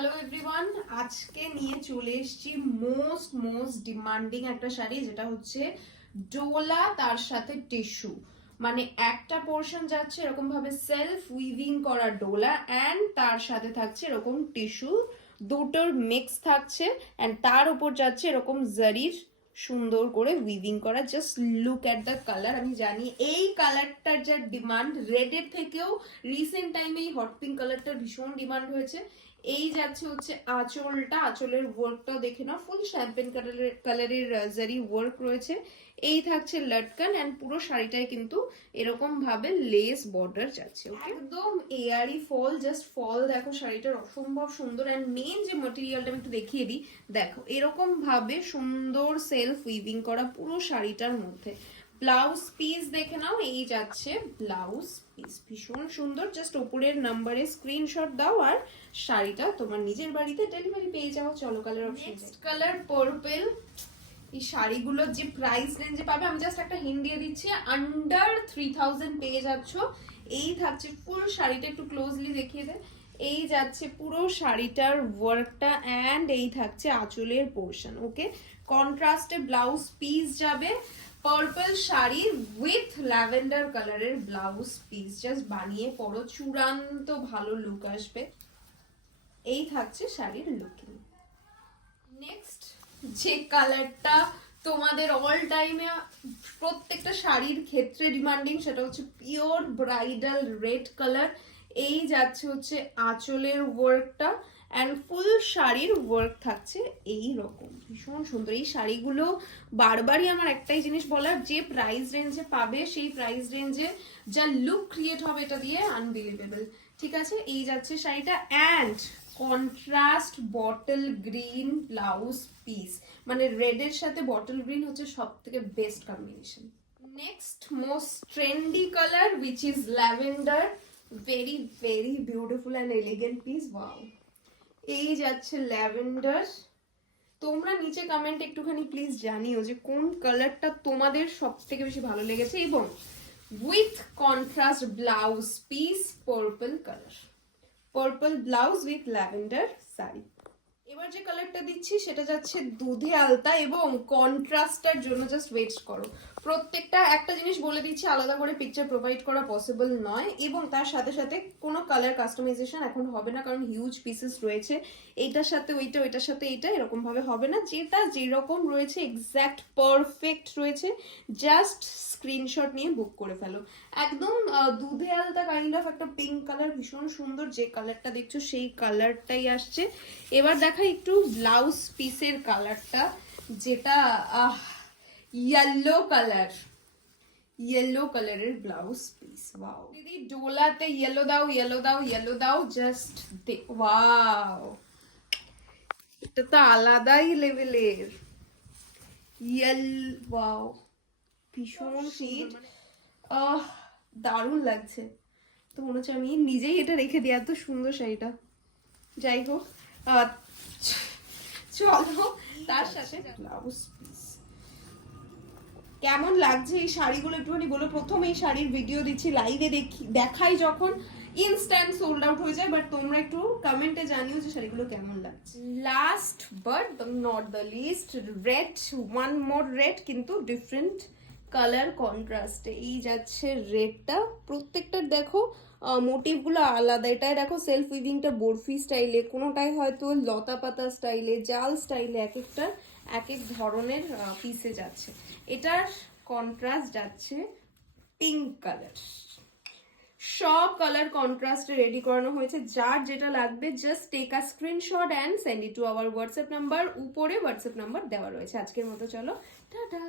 Hello everyone, আজকে নিয়ে চলে এসেছি মোস্ট ডিমান্ডিং একটা শাড়ি, যেটা হচ্ছে ডোলা তার সাথে টিস্যু। মানে একটা পোর্শন যাচ্ছে এরকম ভাবে সেলফ উইভিং করা ডোলা, অ্যান্ড তার সাথে থাকছে এরকম টিস্যু, দুটোর মিক্স থাকছে, অ্যান্ড তার উপর যাচ্ছে এরকম জারির সুন্দর করে উইভিং করা। Just look at the colour. আমি জানি এই কালারটার যা ডিমান্ড, রেডের থেকেও রিসেন্ট টাইমে এই হট পিঙ্ক কালারটার ভীষণ ডিমান্ড হয়েছে। এই যাচ্ছে হচ্ছে আঁচলটা, আঁচলের ওয়ার্কটাও দেখে নাও, ফুল শ্যাম্পেন কালারের জারি ওয়ার্ক রয়েছে। এই থাকছে লটকান, এন্ড পুরো শাড়িটায় কিন্তু এরকম ভাবে লেস বর্ডার যাচ্ছে। একদম এয়ারি ফল, জাস্ট ফল দেখো, শাড়িটার অসম্ভব সুন্দর। এন্ড মেন যে ম্যাটেরিয়ালটা আমি একটু দেখিয়ে দিই, দেখো এরকম ভাবে সুন্দর সেলফ উইভিং করা পুরো শাড়িটার মধ্যে। ব্লাউজ পিস দেখে নাও, এই যাচ্ছে ব্লাউজ পিস, ভীষণ সুন্দর। জাস্ট উপরের নাম্বারে স্ক্রিনশট দাও আর শাড়িটা তোমার নিজের বাড়িতে ডেলিভারি পেয়ে যাও। চলো colour option, next colour purple. এই শাড়িগুলো যে প্রাইস রেঞ্জে পাবে, আমি জাস্ট একটা হিন্ট দিয়ে দিচ্ছি, আন্ডার 3000 পেয়ে যাচ্ছ। এই থাকছে ফুল শাড়িটা, একটু ক্লোজলি দেখিয়ে দে। এই যাচ্ছে পুরো শাড়িটার ওয়ার্কটা, অ্যান্ড এই থাকছে আঁচলের পোর্শন। ওকে, কন্ট্রাস্টে ব্লাউজ পিস যাবে, পার্পল শাড়ি উইথ ল্যাভেন্ডার কালারের ব্লাউজ পিস। জাস্ট বানিয়ে পরো, চূড়ান্ত ভালো লুক আসবে। এই থাকছে শাড়ির লুকিং। নেক্সট যে কালারটা তোমাদের অল টাইমে প্রত্যেকটা শাড়ির ক্ষেত্রে ডিমান্ডিং, সেটা হচ্ছে পিওর ব্রাইডাল রেড কালার। এই যাচ্ছে হচ্ছে আঁচলের ওয়ার্কটা, অ্যান্ড ফুল শাড়ির ওয়ার্ক থাকছে এই রকম, ভীষণ সুন্দর। এই শাড়িগুলো বারবারই আমার একটাই জিনিস বলার, যে প্রাইস রেঞ্জে পাবে সেই প্রাইস রেঞ্জে যা লুক ক্রিয়েট হবে এটা দিয়ে আনবিলিভেবল। ঠিক আছে, এই যাচ্ছে শাড়িটা, and contrast bottle green blouse piece. মানে রেড এর সাথে বটল গ্রিন হচ্ছে সব থেকে best combination. Next most trendy colour, which is lavender. Very very beautiful and elegant piece. Wow, এই যাচ্ছে ল্যাভেন্ডার। তোমরা নিচে কমেন্ট একটুখানি প্লিজ জানিও যে কোন কালারটা তোমাদের সব থেকে বেশি ভালো লেগেছে, এবং with contrast blouse piece purple colour, purple blouse with lavender sari. এবার যে কালারটা দিচ্ছি সেটা যাচ্ছে দুধে আলতা, এবং কন্ট্রাস্টের জন্য জাস্ট ওয়েট করো। প্রত্যেকটা একটা জিনিস বলে দিচ্ছি, আলাদা করে পিকচার প্রোভাইড করা পসিবল নয়, এবং তার সাথে সাথে কোনো কালার কাস্টমাইজেশন এখন হবে না, কারণ হিউজ পিসেস রয়েছে। এইটার সাথে ওইটা, ওইটার সাথে এইটা, এরকম ভাবে হবে না। যেটা যেরকম রয়েছে এক্স্যাক্ট পারফেক্ট রয়েছে, জাস্ট স্ক্রিনশট নিয়ে বুক করে ফেলো। একদম দুধে আলতা কাইন্ড অফ একটা পিঙ্ক কালার, ভীষণ সুন্দর। যে কালারটা দেখছো সেই কালারটাই আসছে। এবার দেখাই একটু ব্লাউজ পিসের কালারটা, যেটা ইয়েলো কালার, ইয়েলো কালারের ব্লাউজ পিস। ওয়াও দিদি, ডোলাতে ইয়েলো দাও, ইয়েলো দাও, ইয়েলো দাও, জাস্ট ওয়াও, এটা তো আলাদাই লেভেলের ইয়েলো। ওয়াও, ভীষণ শীত, দারুণ লাগছে। তো মনে হচ্ছে আমি নিজেই এটা রেখে দিই, এত সুন্দর শাড়িটা। যাই হোক, চলো তার সাথে ব্লাউজ পিস। কেমন লাগছে এই শাড়িগুলো একটুখানি বলো। প্রথম এই শাড়ির ভিডিও দিচ্ছি, লাইভে দেখাই যখন ইনস্ট্যান্ট সোল্ড আউট হয়ে যায়, বাট তোমরা একটু কমেন্টে জানিও যে শাড়িগুলো কেমন লাগছে। Last but not the least, red, one more red, কিন্তু ডিফারেন্ট কালার কন্ট্রাস্টে। এই যাচ্ছে রেডটা, প্রত্যেকটার দেখো মোটিভগুলো আলাদা। এটাই দেখো সেলফ উইভিংটা বরফি স্টাইলে, কোনোটাই হয়তো লতা পাতা স্টাইলে, জাল স্টাইলে, এক একটা এক এক ধরনের পিসে যাচ্ছে। এটার কন্ট্রাস্ট যাচ্ছে পিঙ্ক কালার। সব কালার কন্ট্রাস্টে রেডি করানো হয়েছে। যার যেটা লাগবে just take a screenshot and send it to our WhatsApp number. উপরে হোয়াটসঅ্যাপ নাম্বার দেওয়া রয়েছে। আজকের মতো চলো, টাটা।